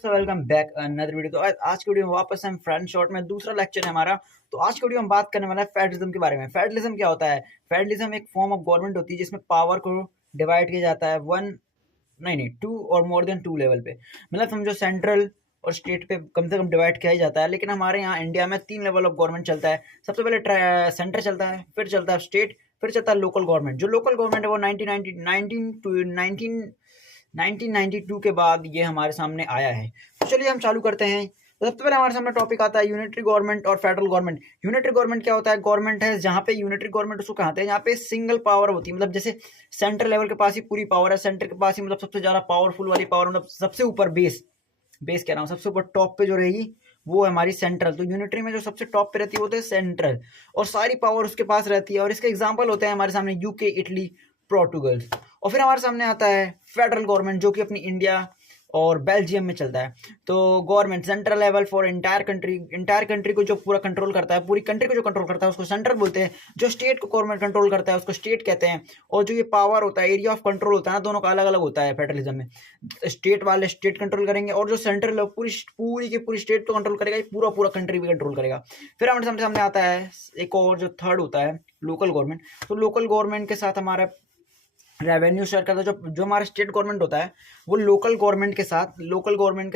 So welcome back another video. तो आज की वीडियो में वापस हम फ्रंट शॉट में दूसरा लेक्चर है हमारा। तो आज की वीडियो में बात करने वाला है फेडरलिज्म के बारे में। फेडरलिज्म क्या होता है? फेडरलिज्म एक फॉर्म ऑफ गवर्नमेंट होती है जिसमें पावर को डिवाइड किया जाता है वन नहीं नहीं टू और मोर देन टू लेवल पे। मतलब समझो सेंट्रल और स्टेट पे कम से कम डिवाइड किया ही जाता है। लेकिन हमारे यहाँ इंडिया में 3 लेवल ऑफ गवर्नमेंट चलता है। सबसे पहले सेंटर चलता है, फिर चलता है स्टेट, फिर चलता है लोकल गवर्नमेंट। जो लोकल गवर्नमेंट है वो 1992 के बाद ये हमारे सामने आया है। तो चलिए हम चालू करते हैं। तो सबसे पहले हमारे सामने टॉपिक आता है यूनिटरी गवर्नमेंट और फेडरल गवर्नमेंट। यूनिटरी गवर्नमेंट क्या होता है? गवर्नमेंट है जहाँ पे यूनिटरी गवर्नमेंट उसको कहते हैं जहाँ पे सिंगल पावर होती है। मतलब जैसे सेंट्रल लेवल के पास ही पूरी पावर है, सेंटर के पास ही मतलब सबसे ज्यादा पावरफुल वाली पावर, मतलब सबसे ऊपर बेस कह रहा हूँ, सबसे ऊपर टॉप पे जो रहेगी वो है हमारी सेंट्रल। तो यूनिटरी में जो सबसे टॉप पे रहती है वो तो सेंट्रल, और सारी पावर उसके पास रहती है। और इसके एग्जांपल होते हैं हमारे सामने यूके, इटली, पोर्टुगल। और फिर हमारे सामने आता है फेडरल गवर्नमेंट जो कि अपनी इंडिया और बेल्जियम में चलता है। तो government central level for entire country को जो पूरा कंट्रोल करता है, पूरी कंट्री को जो कंट्रोल करता है उसको सेंट्रल बोलते हैं। जो स्टेट को गवर्नमेंट कंट्रोल करता है उसको स्टेट कहते हैं। और जो ये पावर होता है, एरिया ऑफ कंट्रोल होता है ना, दोनों का अलग अलग होता है फेडरलिज्म में। स्टेट वाले स्टेट कंट्रोल करेंगे और जो सेंट्रल पूरी पूरी की पूरी स्टेट को कंट्रोल करेगा, पूरा पूरा कंट्री भी कंट्रोल करेगा। फिर हमारे सामने आता है एक और जो थर्ड होता है लोकल गवर्नमेंट। तो लोकल गवर्नमेंट के साथ हमारा रेवेन्यू शेयर करता है। जो हमारा स्टेट गवर्नमेंट होता है वो लोकल गवर्नमेंट के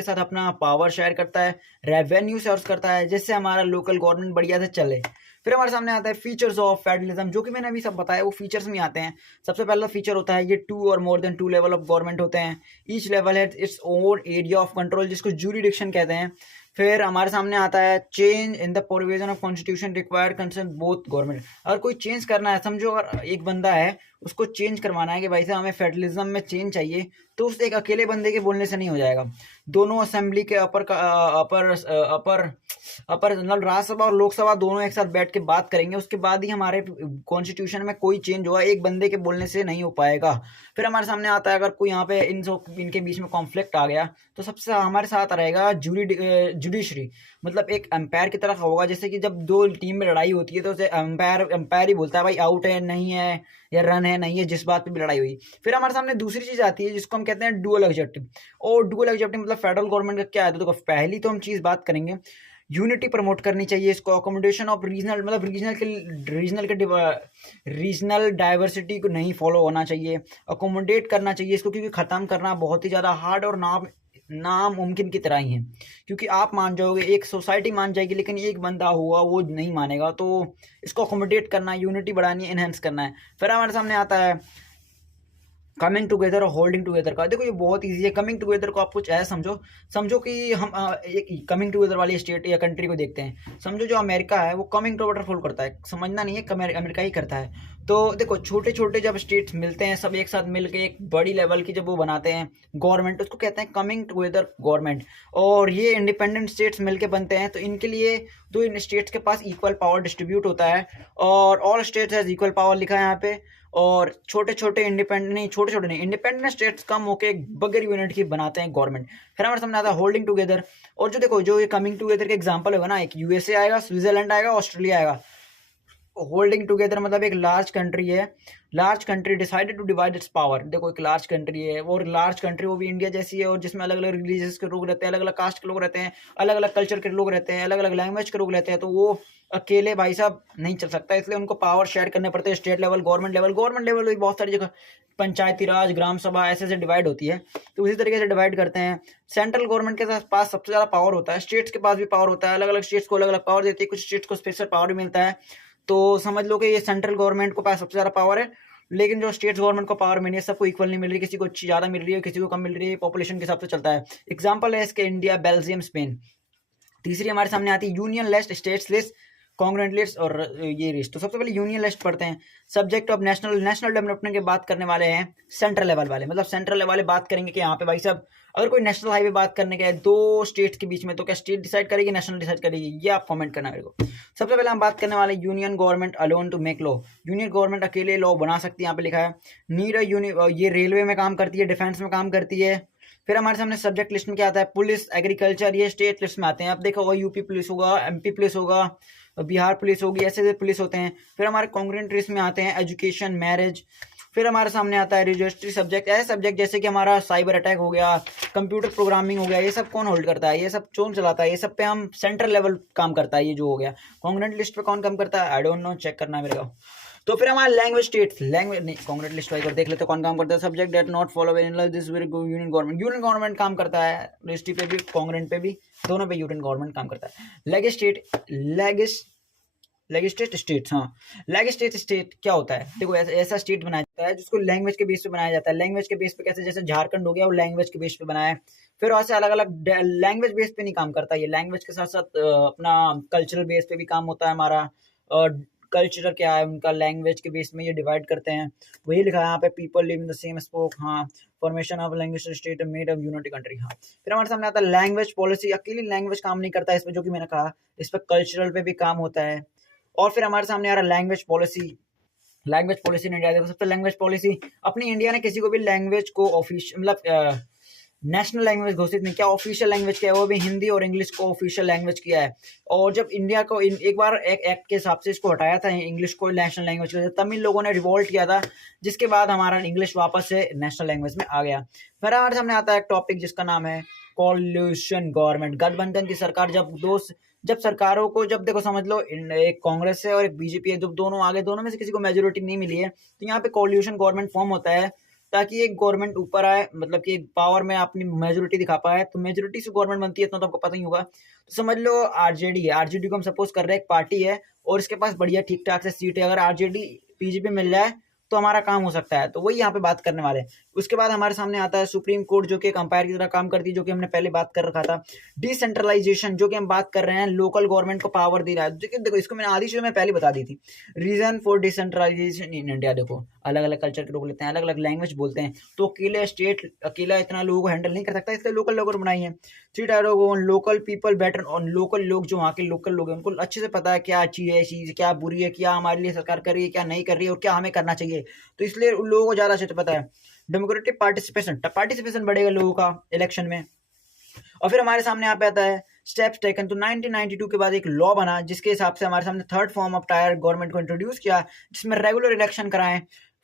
साथ अपना पावर शेयर करता है, रेवेन्यू शेयर करता है, जिससे हमारा लोकल गवर्नमेंट बढ़िया से चले। फिर हमारे सामने आता है फीचर्स ऑफ फेडरलिज्म, जो कि मैंने अभी सब बताया वो फीचर्स में आते हैं। सबसे पहला फीचर होता है ये 2 और more than 2 level of government होते हैं। ईच लेवल है its own area of control, जिसको ज्यूरिडिक्शन कहते हैं। फिर हमारे सामने आता है change in the provision of constitution require concern both government. अगर कोई चेंज करना है, समझो अगर एक बंदा है उसको चेंज करवाना है कि भाई साहब हमें फेडरलिज्म में चेंज चाहिए, तो उस एक अकेले बंदे के बोलने से नहीं हो जाएगा। दोनों असेंबली के अपर मतलब राज्यसभा और लोकसभा दोनों एक साथ बैठ के बात करेंगे, उसके बाद ही हमारे कॉन्स्टिट्यूशन में कोई चेंज होगा। एक बंदे के बोलने से नहीं हो पाएगा। फिर हमारे सामने आता है अगर कोई यहाँ पे इनके बीच में कॉन्फ्लिक्ट आ गया तो सबसे हमारे साथ रहेगा जुडिशरी, मतलब एक अंपायर की तरह होगा। जैसे कि जब दो टीम में लड़ाई होती है तो उसे अंपायर ही बोलता है भाई आउट है नहीं है, या रन है नहीं है, जिस बात पे भी लड़ाई हुई। फिर हमारे सामने दूसरी चीज आती है जिसको हम कहते हैं डुअल एग्जेक्टिव। और डुअल एग्जेक्टिव मतलब फेडरल गवर्नमेंट का क्या है? तो पहली तो हम चीज बात करेंगे, यूनिटी प्रमोट करनी चाहिए इसको। अकोमोडेशन ऑफ रीजनल, मतलब रीजनल डाइवर्सिटी को नहीं फॉलो होना चाहिए। अकोमोडेट करना चाहिए इसको, क्योंकि ख़त्म करना बहुत ही ज़्यादा हार्ड और नामुमकिन की तरह ही है। क्योंकि आप मान जाओगे, एक सोसाइटी मान जाएगी, लेकिन एक बंदा हुआ वो नहीं मानेगा। तो इसको अकोमोडेट करना, यूनिटी बढ़ानी है, इनहेंस करना है। फिर हमारे सामने आता है कमिंग टुगेदर और होल्डिंग टुगेदर का। देखो ये बहुत इजी है। कमिंग टुगेदर को आप कुछ ऐसा समझो कि हम एक कमिंग टुगेदर वाली स्टेट या कंट्री को देखते हैं। समझो जो अमेरिका है वो कमिंग टुगेदर फॉलो करता है, समझना नहीं है, अमेरिका ही करता है। तो देखो छोटे छोटे जब स्टेट्स मिलते हैं सब एक साथ मिलकर एक बड़ी लेवल की जब वो बनाते हैं गवर्नमेंट, उसको कहते हैं कमिंग टुगेदर गवर्नमेंट। और ये इंडिपेंडेंट स्टेट्स मिलकर बनते हैं। तो इनके लिए दो इन स्टेट्स के पास इक्वल पावर डिस्ट्रीब्यूट होता है, और all states has equal power लिखा है यहाँ पे। और छोटे छोटे इंडिपेंडेंट स्टेट्स कम होके बगैर यूनिट की बनाते हैं गवर्नमेंट। फिर हमारे सामने आता है होल्डिंग टुगेदर। और जो देखो जो ये कमिंग टुगेदर के एग्जांपल होगा ना, एक यूएसए आएगा, स्विट्जरलैंड आएगा, ऑस्ट्रेलिया आएगा। होल्डिंग टुगेदर मतलब एक लार्ज कंट्री है, large country decided to divide its power. देखो एक लार्ज कंट्री है, वो लार्ज कंट्री वो भी इंडिया जैसी है, और जिसमें अलग अलग रिलीजियस के लोग रहते हैं, अलग अलग कास्ट के लोग रहते हैं, अलग अलग कल्चर के लोग रहते हैं, अलग अलग लैंग्वेज के लोग रहते हैं। तो वो अकेले भाई साहब नहीं चल सकता, इसलिए उनको पावर शेयर करने पड़ते हैं। स्टेट लेवल, गवर्नमेंट लेवल भी बहुत सारी जगह पंचायती राज, ग्राम सभा ऐसे डिवाइड होती है। तो उसी तरीके से डिवाइड करते हैं। सेंट्रल गवर्नमेंट के पास सबसे ज़्यादा पावर होता है, स्टेट्स के पास भी पावर होता है, अलग अलग स्टेट्स को अलग अलग पावर देती है, कुछ स्टेट्स को स्पेशल पावर भी मिलता है। तो समझ लो कि ये सेंट्रल गवर्नमेंट को पास सबसे ज़्यादा पावर है, लेकिन जो स्टेट गवर्नमेंट को पावर मिली है सबको इक्वल नहीं मिल रही, किसी को अच्छी ज़्यादा मिल रही है, किसी को कम मिल रही है, पॉपुलेशन के हिसाब से चलता है। एग्जाम्पल है इसके इंडिया, बेल्जियम, स्पेन। तीसरी हमारे सामने आती है union list, states list, congruent list और ये लिस्ट। तो सबसे पहले यूनियन लिस्ट पढ़ते हैं। सब्जेक्ट ऑफ नेशनल डेवलपमेंट की बात करने वाले हैं सेंट्रल लेवल वाले, मतलब सेंट्रल लेवल वाले बात करेंगे कि यहाँ पे भाई साहब अगर कोई नेशनल हाईवे बात करने का है दो स्टेट्स के बीच में, तो क्या स्टेट डिसाइड करेगी, नेशनल डिसाइड करेगी? ये आप कमेंट करना मेरे को। सबसे पहले हम बात करने वाले union government alone to make law. Union government अकेले लॉ बना सकती है, यहाँ पे लिखा है। ये रेलवे में काम करती है, डिफेंस में काम करती है। फिर हमारे सामने सब्जेक्ट लिस्ट में क्या आता है? पुलिस, एग्रीकल्चर, ये स्टेट लिस्ट में आते हैं। अब देखो यूपी पुलिस होगा, एमपी पुलिस होगा, बिहार पुलिस होगी, ऐसे पुलिस होते हैं। फिर हमारे कॉन्ग्रेंट लिस्ट में आते हैं एजुकेशन, मैरिज, फिर हमारे सामने आता है रजिस्ट्री सब्जेक्ट। ऐसे सब्जेक्ट जैसे कि हमारा साइबर अटैक हो गया, कंप्यूटर प्रोग्रामिंग हो गया, ये सब कौन होल्ड करता है, ये सब कौन चलाता है, ये सब पे हम सेंट्रल लेवल काम करता है, ये जो हो गया। कॉन्ग्रेंट लिस्ट पे कौन काम करता है, आई डोंट नो, चेक करना है मेरे को। तो फिर हमारा लैंग्वेज स्टेट्स, लैंग्वेज नहीं, कॉन्ग्रेंट लिस्ट वाइज देख लेते कौन काम करता है। Subject that not follow this union government, union government काम करता है रजिस्ट्री पे भी, कॉन्ग्रेंट पे भी, दोनों पे यूनियन गवर्नमेंट काम करता है। लेजिस्लेट स्टेट्स, हाँ लेजिस्लेट स्टेट क्या होता है, देखो ऐसा स्टेट बनाया जाता है जिसको लैंग्वेज के बेस पे बनाया जाता है। लैंग्वेज के बेस पे कैसे, जैसे झारखंड हो गया वो लैंग्वेज के बेस पे बनाया है। फिर वैसे अलग अलग लैंग्वेज बेस पे नहीं काम करता ये, लैंग्वेज के साथ साथ अपना कल्चरल बेस पे भी काम होता है हमारा। कल्चर क्या है उनका, लैंग्वेज के बेस में ये डिवाइड करते हैं। वही लिखा है यहाँ पे, people live in the same spoke, हाँ formation of language state made of unity country, हाँ। फिर हमारे सामने आता है लैंग्वेज पॉलिसी। अकेली लैंग्वेज काम नहीं करता है इसमें, जो कि मैंने कहा, इस पर कल्चरल पे भी काम होता है। और फिर हमारे सामने आ रहा है language policy. Language policy in India, देखो सबसे लैंग्वेज पॉलिसी, अपनी इंडिया ने किसी को भी लैंग्वेज को ऑफिशियल मतलब नेशनल लैंग्वेज घोषित नहीं किया, ऑफिशियल लैंग्वेज किया है, वो भी हिंदी और इंग्लिश को ऑफिशियल लैंग्वेज किया है। और जब इंडिया को एक बार एक एक्ट के हिसाब से इसको हटाया था इंग्लिश को नेशनल लैंग्वेज के, तमिल लोगों ने रिवोल्ट किया था, जिसके बाद हमारा इंग्लिश वापस से नेशनल लैंग्वेज में आ गया। फिर हमारे सामने आता है एक टॉपिक जिसका नाम है कॉल्यूशन गवर्नमेंट। गठबंधन की सरकार, जब सरकारों को, जब देखो समझ लो एक कांग्रेस है और एक बीजेपी है, जब दोनों आगे, दोनों में से किसी को मेजोरिटी नहीं मिली है, तो यहाँ पे कॉल्यूशन गवर्नमेंट फॉर्म होता है ताकि एक गवर्नमेंट ऊपर आए, मतलब कि पावर में अपनी मेजोरिटी दिखा पाए। तो मेजोरिटी से गवर्नमेंट बनती है, इतना तो आपको पता ही होगा। तो समझ लो आरजेडी है, आरजेडी को हम सपोज कर रहे हैं एक पार्टी है और इसके पास बढ़िया ठीक ठाक से सीट है, अगर आरजेडी बीजेपी मिल जाए तो हमारा काम हो सकता है। तो वही यहाँ पे बात करने वाले हैं। उसके बाद हमारे सामने आता है सुप्रीम कोर्ट, जो कि एक अंपायर की तरह काम करती है, जो कि हमने पहले बात कर रखा था। डिसेंट्रलाइजेशन, जो कि हम बात कर रहे हैं, लोकल गवर्नमेंट को पावर दे रहा है। देखो इसको मैंने आधी चीज़ में पहले बता दी थी। Reason for decentralisation in India, देखो अलग अलग कल्चर के लोग लेते हैं, अलग अलग लैंग्वेज बोलते हैं, तो अकेले स्टेट अकेला इतना लोगों को हैंडल नहीं कर सकता, इसलिए लोकल लोगों बनाई है। Three tier local people better, और लोकल लोग, जो वहाँ के लोकल लोग हैं, उनको अच्छे से पता है क्या चीज़ क्या बुरी है, क्या हमारे लिए सरकार कर रही है, क्या नहीं कर रही है, और क्या हमें करना चाहिए। तो इसलिए उन लोगों को ज़्यादा अच्छे से पता है। डेमोक्रेटिक पार्टिसिपेशन बढ़ेगा लोगों का इलेक्शन में। और फिर हमारे सामने यहाँ पे आता है स्टेप्स टेकन। तो 1992 के बाद एक लॉ बना, जिसके हिसाब से हमारे सामने third form of tyre government को इंट्रोड्यूस किया, जिसमें रेगुलर इलेक्शन कराएं।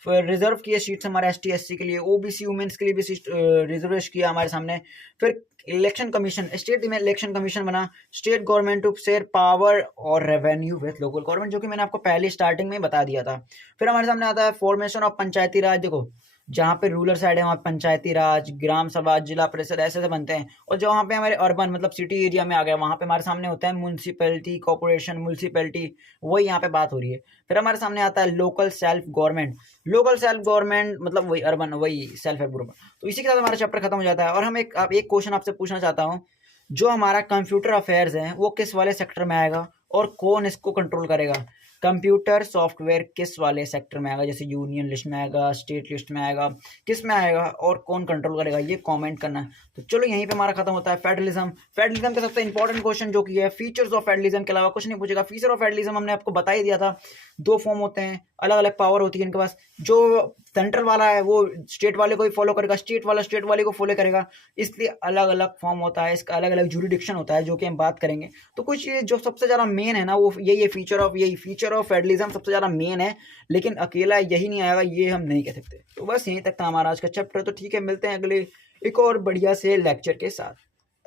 फिर रिजर्व किए सीट्स हमारे एसटी एससी के लिए, ओबीसी वुमेन्स के लिए भी सीट रिजर्वेशन किया हमारे सामने। फिर इलेक्शन कमीशन, स्टेट में इलेक्शन कमीशन बना, state government to share power और रेवेन्यू विद लोकल गवर्नमेंट, जो कि मैंने आपको पहले स्टार्टिंग में बता दिया था। फिर हमारे सामने आता है फॉर्मेशन ऑफ पंचायती राज। देखो जहाँ पे रूरल साइड है वहाँ पंचायती राज, ग्राम सभा, जिला परिषद ऐसे बनते हैं। और जो वहाँ पे हमारे अर्बन मतलब सिटी एरिया में आ गया, वहाँ पे हमारे सामने होता है म्यूनसिपैलिटी, कॉर्पोरेशन, म्यूनसिपैलिटी, वही यहाँ पे बात हो रही है। फिर हमारे सामने आता है local self government. Local self government मतलब वही अर्बन, वही सेल्फ हेल्प ग्रुप। तो इसी के साथ हमारा चैप्टर खत्म हो जाता है। और हम एक क्वेश्चन आपसे पूछना चाहता हूँ, जो हमारा कंप्यूटर अफेयर्स है वो किस वाले सेक्टर में आएगा और कौन इसको कंट्रोल करेगा? कंप्यूटर सॉफ्टवेयर किस वाले सेक्टर में आएगा? जैसे यूनियन लिस्ट में आएगा, स्टेट लिस्ट में आएगा, किस में आएगा और कौन कंट्रोल करेगा, ये कमेंट करना है। तो चलो यहीं पे हमारा खत्म होता है फेडरलिज्म। फेडरलिज्म का सबसे इंपॉर्टेंट क्वेश्चन जो कि है फीचर्स ऑफ फेडरलिज्म के अलावा कुछ नहीं पूछेगा। फीचर ऑफ फेडरलिज्म हमने आपको बता ही दिया था, दो फॉर्म होते हैं, अलग अलग पावर होती है इनके पास। जो सेंट्रल वाला है वो स्टेट वाले को ही फॉलो करेगा, स्टेट वाला स्टेट वाले को फॉलो करेगा, इसलिए अलग अलग फॉर्म होता है, इसका अलग अलग जुरिडिक्शन होता है, जो कि हम बात करेंगे। तो कुछ ये जो सबसे ज़्यादा मेन है ना, वो यही फीचर ऑफ फेडरलिज्म सबसे ज़्यादा मेन है, लेकिन अकेला यही नहीं आएगा, ये हम नहीं कह सकते। तो बस यहीं तक था हमारा आज का चैप्टर। तो ठीक है, मिलते हैं अगले एक और बढ़िया से लेक्चर के साथ।